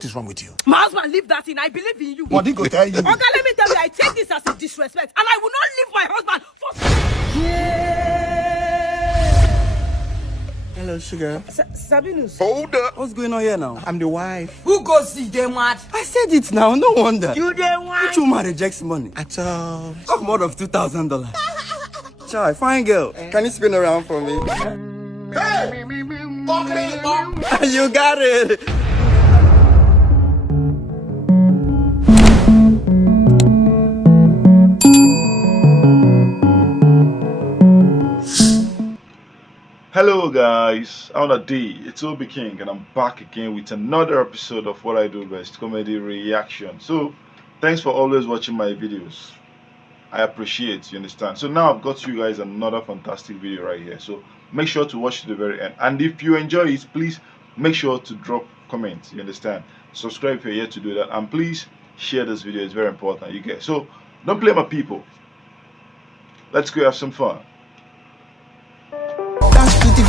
What is wrong with you? My husband, leave that in. I believe in you. What did he go tell you? Okay, let me tell you, I take this as a disrespect, and I will not leave my husband for. Hello, sugar. Sabinus. Hold up. What's going on here now? I'm the wife. Who goes see them what? I said it now, no wonder. You them what? Which woman rejects money? At all. Talk more of $2,000. Chai, fine girl. Can you spin around for me? Hey! You got it. Hello guys, IamDike, it's OBIKIng and I'm back again with another episode of what I do best, comedy reaction. So thanks for always watching my videos. I appreciate, you understand. So now I've got you guys another fantastic video right here, so make sure to watch to the very end, and if you enjoy it, please make sure to drop comments, you understand. Subscribe if you're yet to do that, and please share this video. It's very important, you get. So don't play my people, let's go have some fun.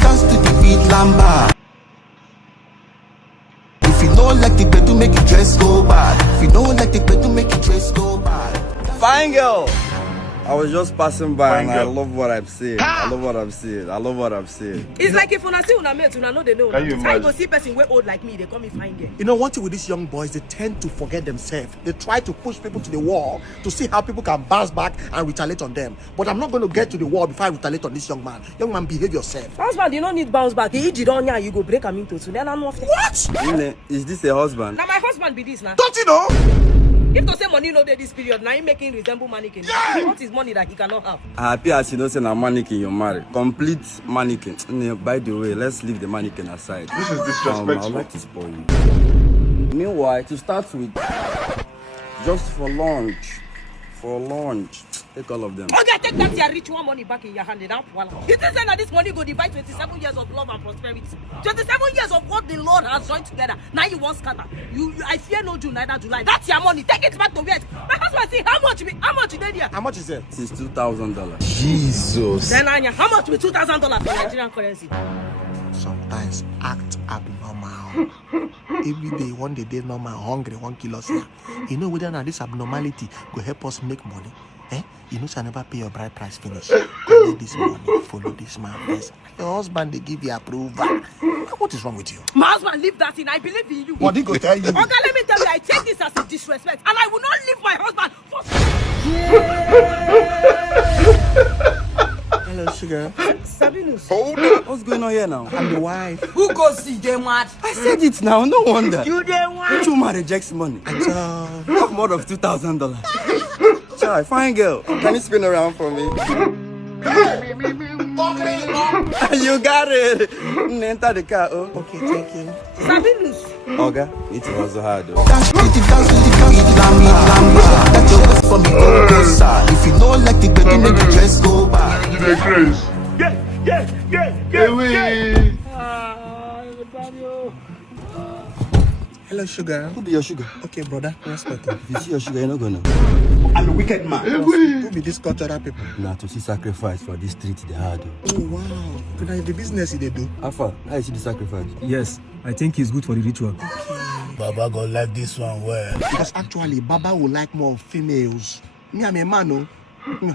Dance to the beat lamba. If you don't like the bed to make your dress go bad. If you don't like the bed to make your dress go bad. Fine girl. I was just passing by Fine and girl. I love what I'm seeing. I love what I'm seeing. I love what I'm seeing. It's like if una see una mate, una know they know. Can you Try imagine? go see person way old like me, they call me fine girl. You know, one thing with these young boys, they tend to forget themselves. They try to push people to the wall to see how people can bounce back and retaliate on them. But I'm not going to get to the wall before I retaliate on this young man. Young man, behave yourself. Husband, you don't need bounce back. You eat it on ya, you go break him into two. Then I'm off. What? Nne, is this a husband? Now my husband be this now. Don't you know? If to say money no dey this period, now he making resemble mannequin. What is money that he cannot have? Happy as you know, say na mannequin you're married. Complete mannequin. Nne, by the way, let's leave the mannequin aside. This is I'd disrespectful. like to spoil you. Meanwhile, to start with, just for lunch, take all of them. Okay, take that your rich one money back in your hand. Now, voila. You think that this money go divide 27 years of love and prosperity? 27 years of what the Lord has joined together. Now you want scatter. I fear no June, neither July. That's your money. Take it back to where. My husband say, how much is there? How much is it? This is $2,000. Jesus. Then Anya, how much with $2,000 for Nigerian currency? Sometimes act abnormal. Every day, one day normal, hungry, 1 kilo. You know whether or not this abnormality will help us make money. Eh? You know, shall never pay your bride price finish. Collect this money, follow this man first. Your husband, they give you approval. What is wrong with you? My husband, leave that in. I believe in you. What did he go tell you? Okay, let me tell you, I take this as a disrespect, and I will not leave my husband for. Hello, sugar. Sabinus. Hold up. What's going on here now? I'm the wife. Who goes see them what? I said it now, no wonder. You them what? Which woman rejects money? At all. Talk more of $2,000. Chai, fine girl. Can you spin around for me? Hey! You got it. Enter the car. Oh. Okay, thank you. Sabinus. Oga, it was hard though. Dance to the beat lamba. That's your best for me. Go side. If you don't like the bed to make your dress go bad. You the craze. Away. Hello, sugar. Who be your sugar? Okay, brother, respect. If you see your sugar, you're not gonna. I'm a wicked man. Who be this cultural people? Now to see sacrifice for this street, they hard. Oh, wow. Could I the business they do? Alpha, how you see the sacrifice? Yes, I think it's good for the ritual. Baba go like this one well. Because actually, Baba would like more females. Me, I'm a man, no?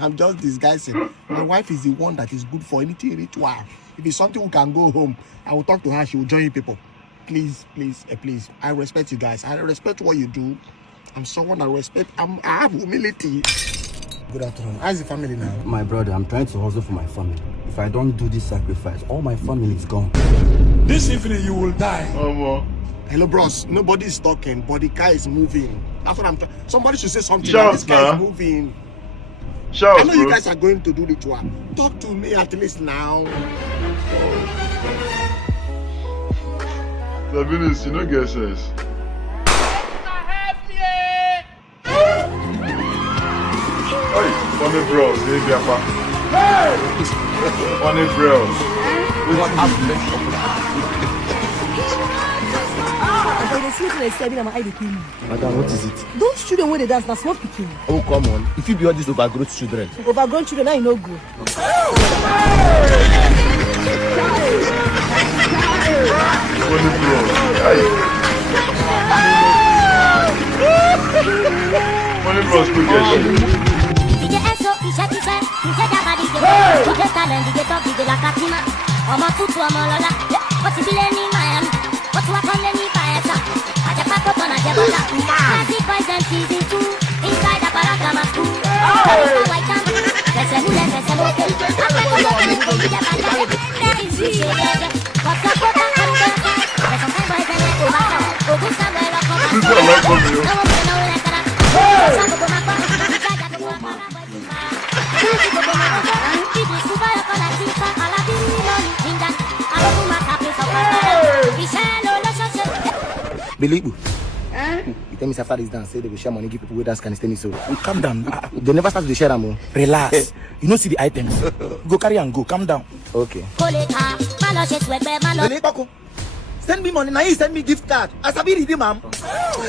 I'm just disguising. My wife is the one that is good for anything ritual. If it's something we can go home, I will talk to her. She will join you people. Please. I respect you guys. I respect what you do. I'm someone I respect. I have humility. Good afternoon. How's the family now? My brother, I'm trying to hustle for my family. If I don't do this sacrifice, all my family is gone. This evening you will die. Hello, bros. Nobody's talking, but the car is moving. That's what I'm talking. Somebody should say something. Shout, This car man. is moving. Shout, I know you bros. guys are going to do ritual. Talk to me at least now. Sabinus, you know, get sense. Hey, Funnybros, baby, apa. Hey! Funnybros. But they see to say, I'm IDP. Madam, what is it? Those children when they dance, that's not picking. Oh, come on. If you be all these overgrown children. Overgrown children, now you know go. Funnybros. Hey. Bros go get shit. Believe you tell me after this dance, say they will share money, give people with dance can stay me so. Calm down. They never start to share them. Relax. You know see the items. Go carry and go. Calm down. Okay. Send me money. Now you send me gift card. I sabi redeem am.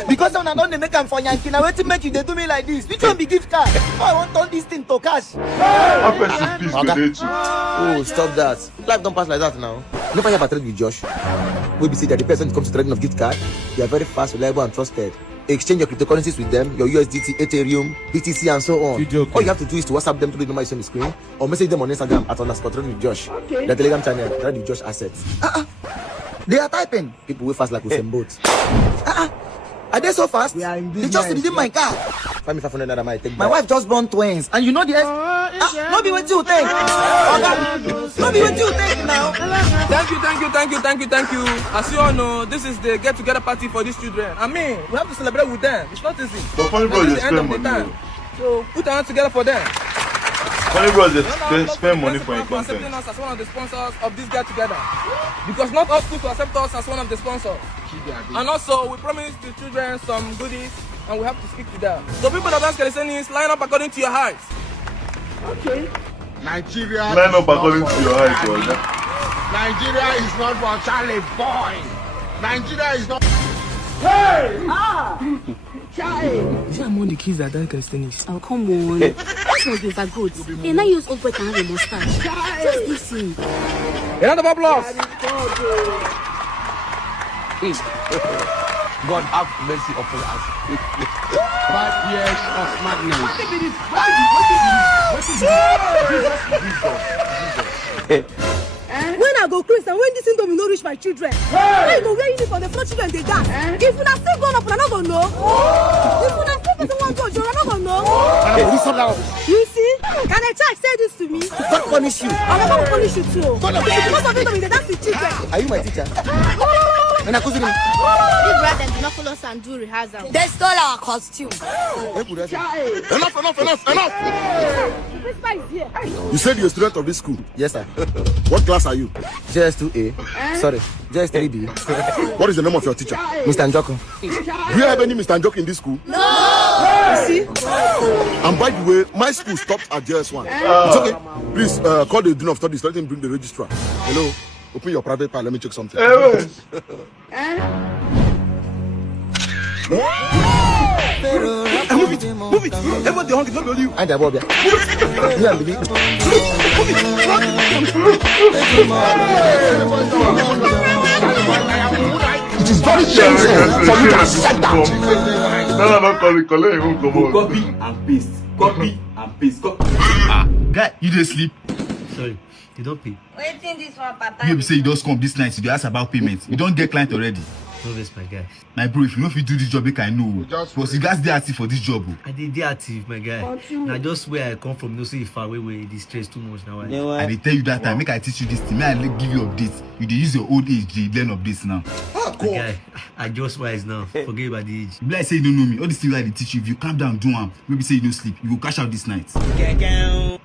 Because when I don't make them for Yankee, now wait make you they do me like this. Which one be gift card? I want turn this thing to cash. Oh, stop that. Life don't pass like that now. Never have a trade with Josh. We be say that the person comes to trading of gift card, they are very fast, reliable, and trusted. Exchange your cryptocurrencies with them, your USDT, Ethereum, BTC, and so on. All you have to do is to WhatsApp them to the number you see on the screen, or message them on Instagram at _trading with Josh. Okay. The Telegram channel, trading with Josh assets. They are typing. People way fast like Usain Bolt. Are they so fast? They just redeem my car. Find me 500 naira, I take my wife just born twins, and you know the no be what you think. No be what you think now. Thank you. As you all know, this is the get-together party for these children. I mean, we have to celebrate with them. It's not easy. But Funnybros, they spend money. So put our hands together for them. Funnybros, they spend money for content. Accepting us as one of the sponsors of this get-together, because not all schools to accept us as one of the sponsors. And also, we promised the children some goodies, and we have to speak to them. So people that dance calisthenics, line up according to your height. Okay. Nigeria. Line up according to your height, brother. Nigeria is not for Charlie boy. Nigeria is not. Hey! Charlie! Is it among the kids that dance calisthenics? Oh, come on. This was the good. Hey, now use old boy can have a mustache. Just listen. A round of applause. God have mercy upon us. 5 years of madness. When I go Christian, when this thing don't no reach my children, I go wear uniform the front children they dance. If you not still going up, I'm not gonna know. If you not still going to go, I'm not gonna know. You see? Can a child say this to me? God punish you. I'm not gonna punish you too. Because of it, they dance with children. Are you my teacher? And I couldn't. Big brother do not follow us and do rehearsal. They stole our costume. Enough. Is here. You said you're a student of this school? Yes, sir. What class are you? JS2A. Sorry, JS3B. What is the name of your teacher? Mr. Nduka. Do you have any Mr. Nduka in this school? No! You see? And by the way, my school stopped at JS1. It's okay. Please call the dean of studies. Let him bring the registrar. Hello? Open your private file. Let me check something. Hey, Move it. Everybody hungry, not only you. And the Bobby. Yeah, baby. It is very shameful for you to accept that. No, copy and paste. Guy, you just sleep. Sorry, you don't pay. Waiting this one, Papa. You say you just come this night, you ask about payment. You don't get client already. No vex, my guy. My bro, if you know if you do this job, you can know. Because you guys dey active for this job. I dey active, my guy. Now just where I come from, no say far away, this stress too much now. I dey tell you that time, make I teach you this thing. May I give you updates. You dey use your old age, dey learn updates now. My guy, I just wise now. Forget about the age. You be like say you don't know me. All these things I dey teach you. If you calm down, do am. Maybe say you don't sleep. You go cash out this night.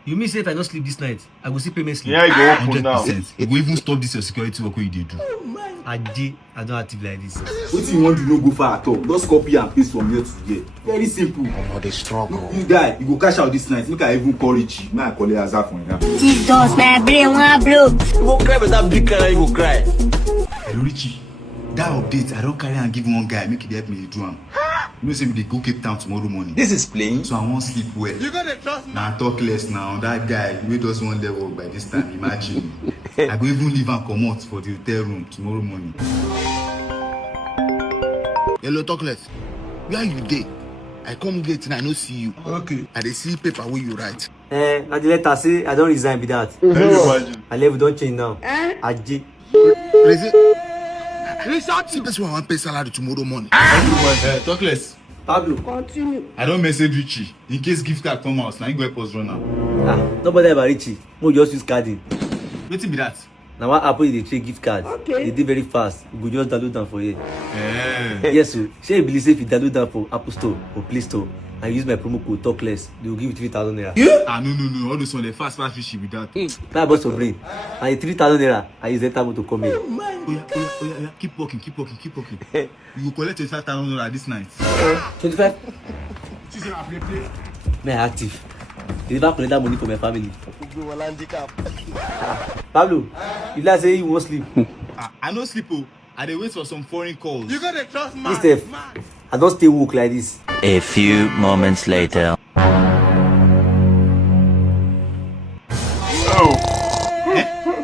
You mean say if I don't sleep this night, I go see payment slip? Yeah, you go open now. 100%. You go even stop this your security work when you dey do. I don't active like this. What you want to do, go far at all. Just copy and paste from here to here. Very simple. Oh, they struggle. You die, you go cash out this night. Make I even call Richie. May I call it as for now. Jesus, my brain one blow. You go cry, but that big cry, you go cry. Hello, Richie. That update, I don't carry and give one guy. Make it help me do am. You know, say we dey go Cape Town tomorrow morning. This is plain. So I won't sleep well. You gotta trust me. Now Talkless now. That guy, we just one level by this time. Imagine. I go even leave and come out for the hotel room tomorrow morning. Hello, Talkless. Where are you there? I come late and I no see you. Okay. I dey see paper where you write. Na the letter say I don't resign be that. Can you imagine? I level don't change now. Aji. See, that's why I want pay salary tomorrow morning. Talkless. Pablo. Continue. I don't message Richie. In case gift card come out, now you go help us run now. Nobody about Richie. We just use carding. Wetin be that? Now what happen is they trade gift cards. Okay. They did very fast. We go just download them for you. Yes, sir. Say you believe if you download them for Apple Store or Play Store and use my promo code Talkless, they will give you 3,000 naira. No. All those one, the fast fishy with that. Now boss of brain. And the 3,000 naira, I use that time to come here. Oh, yeah. Keep working. You will collect 25,000 naira this night. 25? Me active. You never collect that money for my family. Pablo, you like say you won't sleep. I no sleep. I dey wait for some foreign calls. You gotta trust man. Steph, I don't stay woke like this. A few moments later.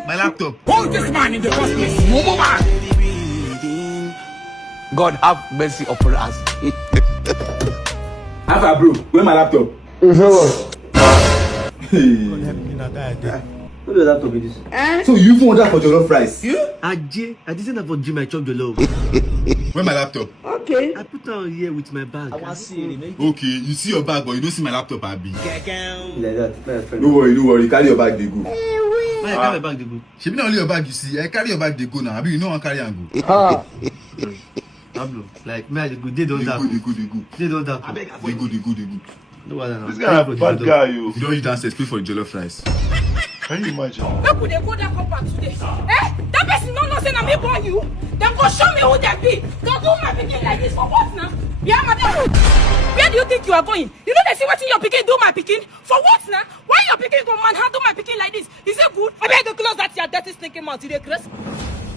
My laptop. Hold this man in the first place. Momo man. God have mercy upon us. Alpha bro, where my laptop? Who does that to be this? So you even order for jollof rice? I didn't say that for gym I chop jollof. Where my laptop? Okay. I put on here with my bag. Okay, you see your bag but you don't see my laptop, Abi. Like that. No worry, carry your bag, they go. I carry my bag, they go. She be not only your bag, you see. I carry your bag, they go now. Abi, you know I carry and go. Pablo, like me, they go. They don't that. They don't that. They go. No one. This guy a bad guy, you. If you don't eat downstairs, pay for the jollof rice. Can you imagine? Where could they go that come back today? That person don't know say na me born you. Then go show me who they be. Don't do my pikin like this for what now? Yeah, madam. Where do you think you are going? You know they see what your pikin do my pikin? For what now? Why your pikin go manhandle my pikin like this? Is it good? I beg you close that your dirty stinking mouth. You dey crazy?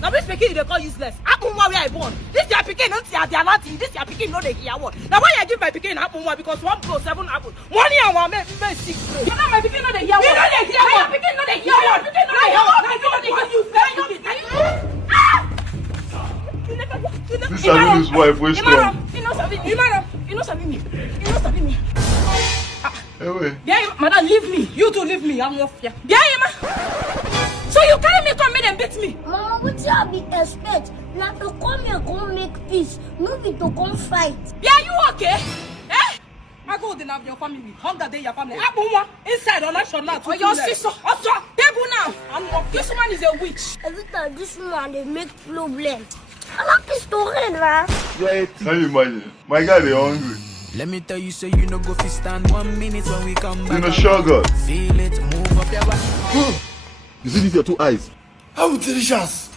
Now this pikin they call useless. Apunwa where I born. This your pikin not your they are nothing. This your pikin no they hear what. Now why I give my pikin Apunwa because 1 + 7 happen. Money and 1 make 6. You know my pikin no they hear what. You know they hear what. Pikin no they hear what. Pikin no they hear what. Pikin no they hear what. This Sabinus wife way strong. You know Sabinus. Anyway. Yeah, madam, leave me. You too leave me. I'm off here. Yeah, ma. So you carry me come and beat me. Mama, what you be expect? Not to come here, come make peace. No be to come fight. Yeah, you okay? I go then have your family. Hunger day your family. Inside on action now. Oh, your sister. Also, table now. And this man is a witch. Every time this man they make problem. I like this story, man. Can you imagine? My guy, they hungry. Let me tell you, so you know go fi stand 1 minute when we come back. You know, sugar. Feel it, move up your back. You see these your 2 eyes? How delicious.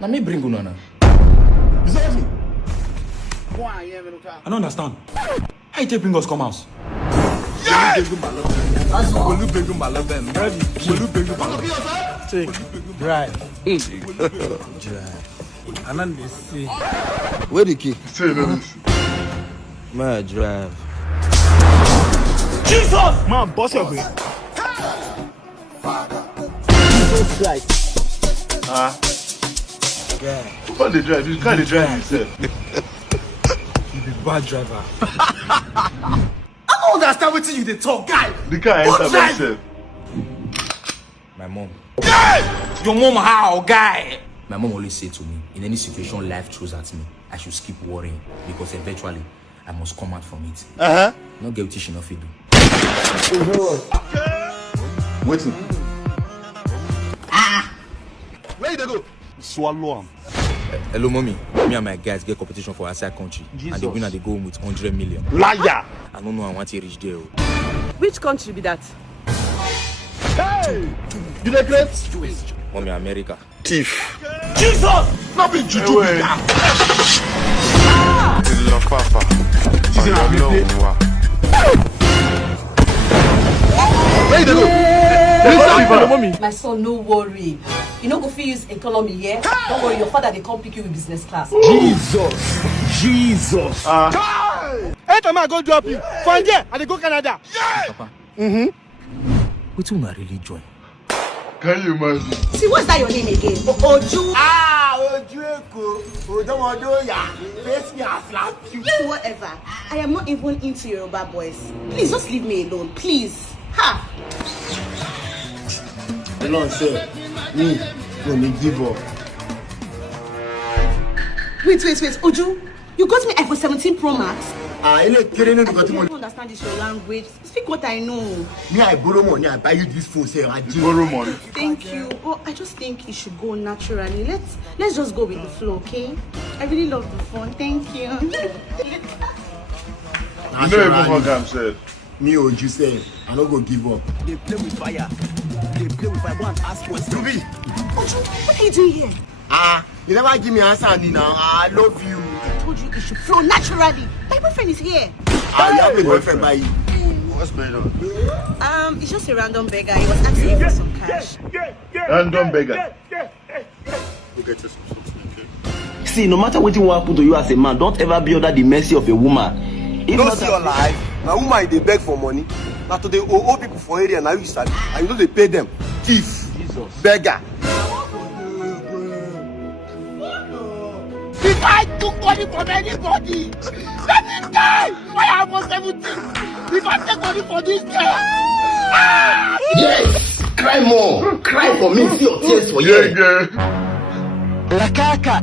Let me bring Unana. Is that me? I don't understand. How you take bring us come house? Yes! Drive. And then they say, Where the key? Say this. My drive. Jesus! Man, boss your way. Jesus Christ. What they drive? You can't drive yourself. You be bad driver. I don't understand what you they talk, guy. The car enter by himself. my mom. Guy! Your mom how, guy? My mom always say to me, in any situation life throws at me, I should skip worrying because eventually I must come out from it. Not get what she not fit do. Waiting. Where you go? Swallow him. Hello, mommy. Me and my guys get competition for outside country, and the winner they go home with 100 million. Liar! I don't know. I want to reach there. Which country be that? Hey! You the great? Mommy, America. Thief. Jesus! Not be juju. Papa. Where you go? My son, no worry. You know, go fit use economy here. Don't worry, your father they come pick you with business class. Jesus! Anytime I go drop you, from there, I go Canada. Yeah! Papa. What will I really join? Can you imagine? See, what's that your name again? Ojukwu. Ojukwu. Odomodoya. Face me, I slap you. Whatever. I am not even into Yoruba boys. Please, just leave me alone. Please. Ha! Alone, sir. Me, when me give up. Wait. Oju, you got me iPhone 17 Pro Max? I don't understand this your language. Speak what I know. Me, I borrow money. I buy you this phone, sir. I borrow money. Thank you. Oh, I just think it should go naturally. Let's just go with the flow, okay? I really love the phone. Thank you. You know even how himself. Me, Oju said, I don't go give up. They play with fire. They play with fire. Go and ask questions. Oju, what are you doing here? You never give me an answer, Nina. I love you. I told you it should flow naturally. My boyfriend is here. You have a boyfriend by you. What's going on? It's just a random beggar. He was asking for some cash. Random beggar. We'll get you something, okay? See, no matter what you want to happen to you as a man, don't ever be under the mercy of a woman. You don't see your life. Now, woman, they beg for money. Now, to the old people for area, now you start. And you know they pay them. Thief. Jesus. Beggar. If I took money from anybody, let me die! I am for 17. If I take money for this girl, Yes! Cry more! Cry for me! See your tears for you! La caca!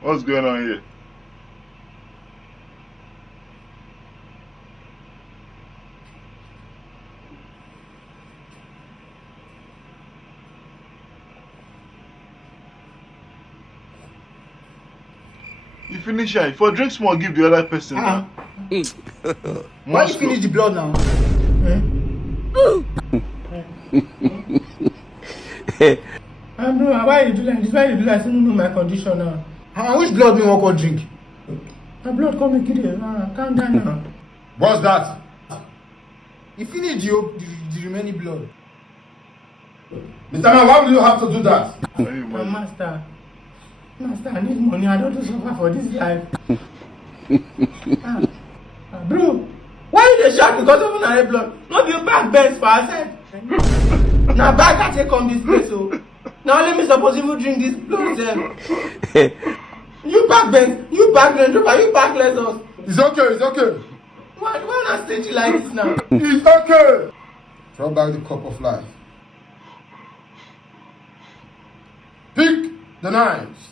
What's going on here? You finish it. For drink small, give the other person. Why you finish the blood now? Bro, why you do like this? Why you do like this? You don't know my condition now. Which blood me want to drink? My blood come and kill you. Calm down now. What's that? You finish the remaining blood. Mr. Man, why will you have to do that? Master, I need money. I don't want to suffer for this life. Bro, why you shout because of my blood? Not your back bends for outside. Now back I take on this place, so now let me suppose even drink this blood. You back bends, you back driver, you back less us. It's okay. Why not stage you like this now? It's okay. Throw back the cup of life. Pick the knives.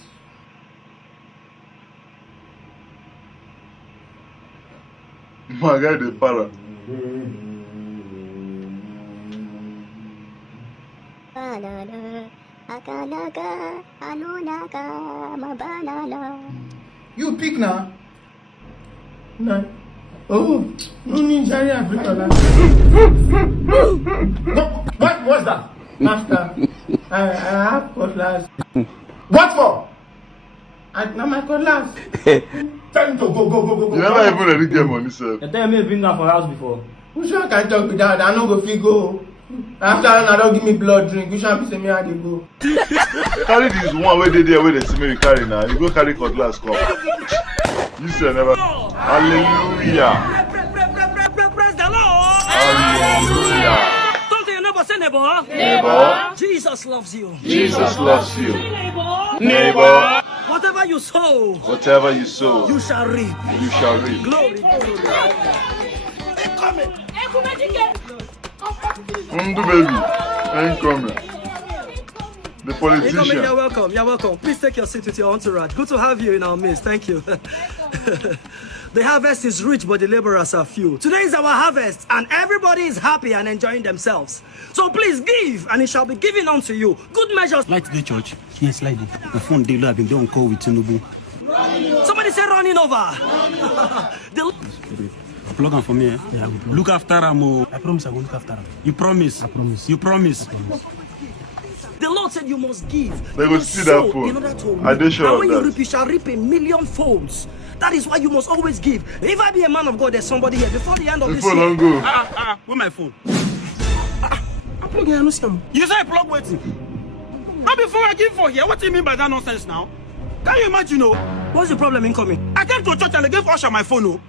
My guy, the para. You pick now. No. Oh, no need Jerry Africa. What's that? Master, I have cutlass. What for? Now my cutlass. Tell him to go. You never even ready to get money, sir. You tell me bring her for house before. Who sure can talk with that? I no go fit go. After I don't give me blood drink, you sure be say me how they go. Carry this one where they there where they see me carry now. You go carry cutlass come. You say never. Hallelujah. Praise the Lord. Hallelujah. Don't tell your neighbor, say neighbor. Neighbor. Jesus loves you. Jesus loves you. Neighbor. Whatever you sow, you shall reap. You shall reap. Glory. Baby, ain't coming. The politician. You're welcome. Please take your seat with your entourage. Good to have you in our midst. Thank you. The harvest is rich, but the laborers are few. Today is our harvest, and everybody is happy and enjoying themselves. So please give, and it shall be given unto you. Good measures. Light the church. Yes, light it. The phone they have been on call with Chinedu. Somebody say running over. Plug on for me, eh? Yeah, look after him. I promise I will look after him. You promise? I promise. You promise? The Lord said you must give. They will see that phone. I did sure and when of you reap, you shall reap 1,000,000 folds. That is why you must always give. If I be a man of God, there's somebody here before the end of this year. Don't go. Where my phone? I'm plugging. I know some. You say I plug waiting. Not before I give for here. What do you mean by that nonsense now? Can you imagine? What's the problem incoming? I came to a church and they gave Usher my phone.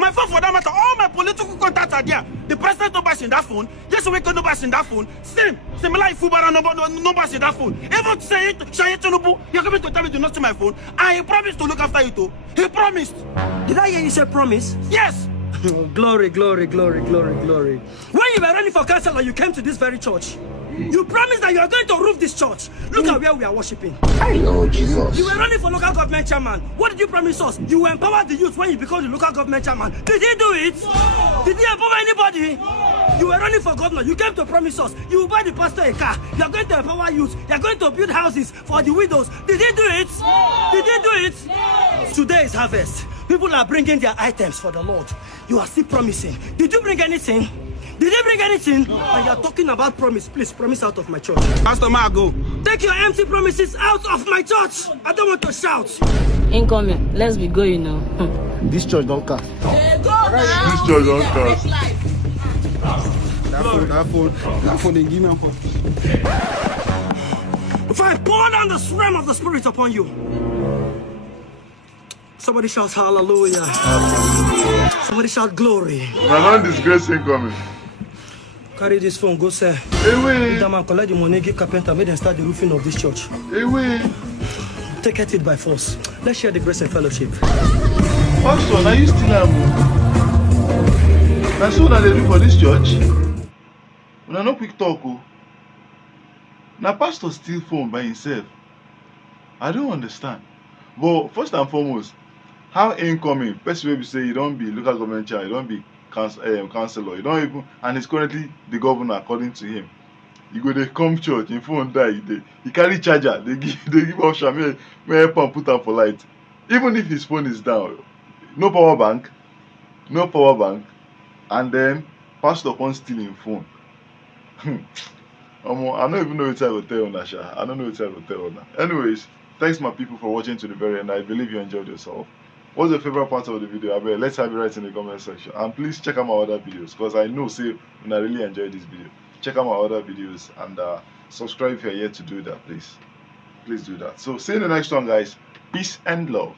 My phone for that matter, all my political contacts are there. The president numbers in that phone. Yes, we can numbers in that phone. Similar Fubara numbers in that phone. Even say it, Shayetunubu, you're coming to tell me to not see my phone. And he promised to look after you too. He promised. Did I hear you say promise? Yes. Glory, glory, glory, glory, glory. When you were running for councillor, you came to this very church. You promised that you are going to roof this church. Look at where we are worshiping. Oh, Jesus. You were running for local government chairman. What did you promise us? You will empower the youth when you become the local government chairman. Did he do it? Did he empower anybody? You were running for governor. You came to promise us. You will buy the pastor a car. You are going to empower youth. You are going to build houses for the widows. Did he do it? Did he do it? Today is harvest. People are bringing their items for the Lord. You are still promising. Did you bring anything? Did you bring anything? And you are talking about promise. Please, promise out of my church. Pastor Margo. Take your empty promises out of my church. I don't want to shout. Incoming. Let's be going now. This church don't cast. This church don't cast. That phone, they give me a phone. If I pour down the realm of the Spirit upon you, somebody shouts hallelujah. Somebody shout glory. I'm not disgrace incoming. Carry this phone, go sir. Hey, that man collect the money, give carpenter, make them start the roofing of this church. Hey, take it by force. Let's share the grace and fellowship. Pastor, now you still am. That's what they do for this church. When no quick talk. Now pastor steal phone by himself. I don't understand. But first and foremost, how incoming person will say you don't be local government chair, you don't be councillor, you don't even, and he's currently the governor according to him. You go they come church, in phone die, he carry charger, they give option, may help and put up for light. Even if his phone is down, no power bank, and then pastor can't steal him phone. I don't even know what I will tell on that. I don't know what I will tell on that. Anyways, thanks my people for watching to the very end. I believe you enjoyed yourself. What's your favorite part of the video? Let's have it right in the comment section. And please check out my other videos, because I know when I really enjoyed this video. Check out my other videos and subscribe if you're yet to do that, please. Please do that. So see you in the next one, guys. Peace and love.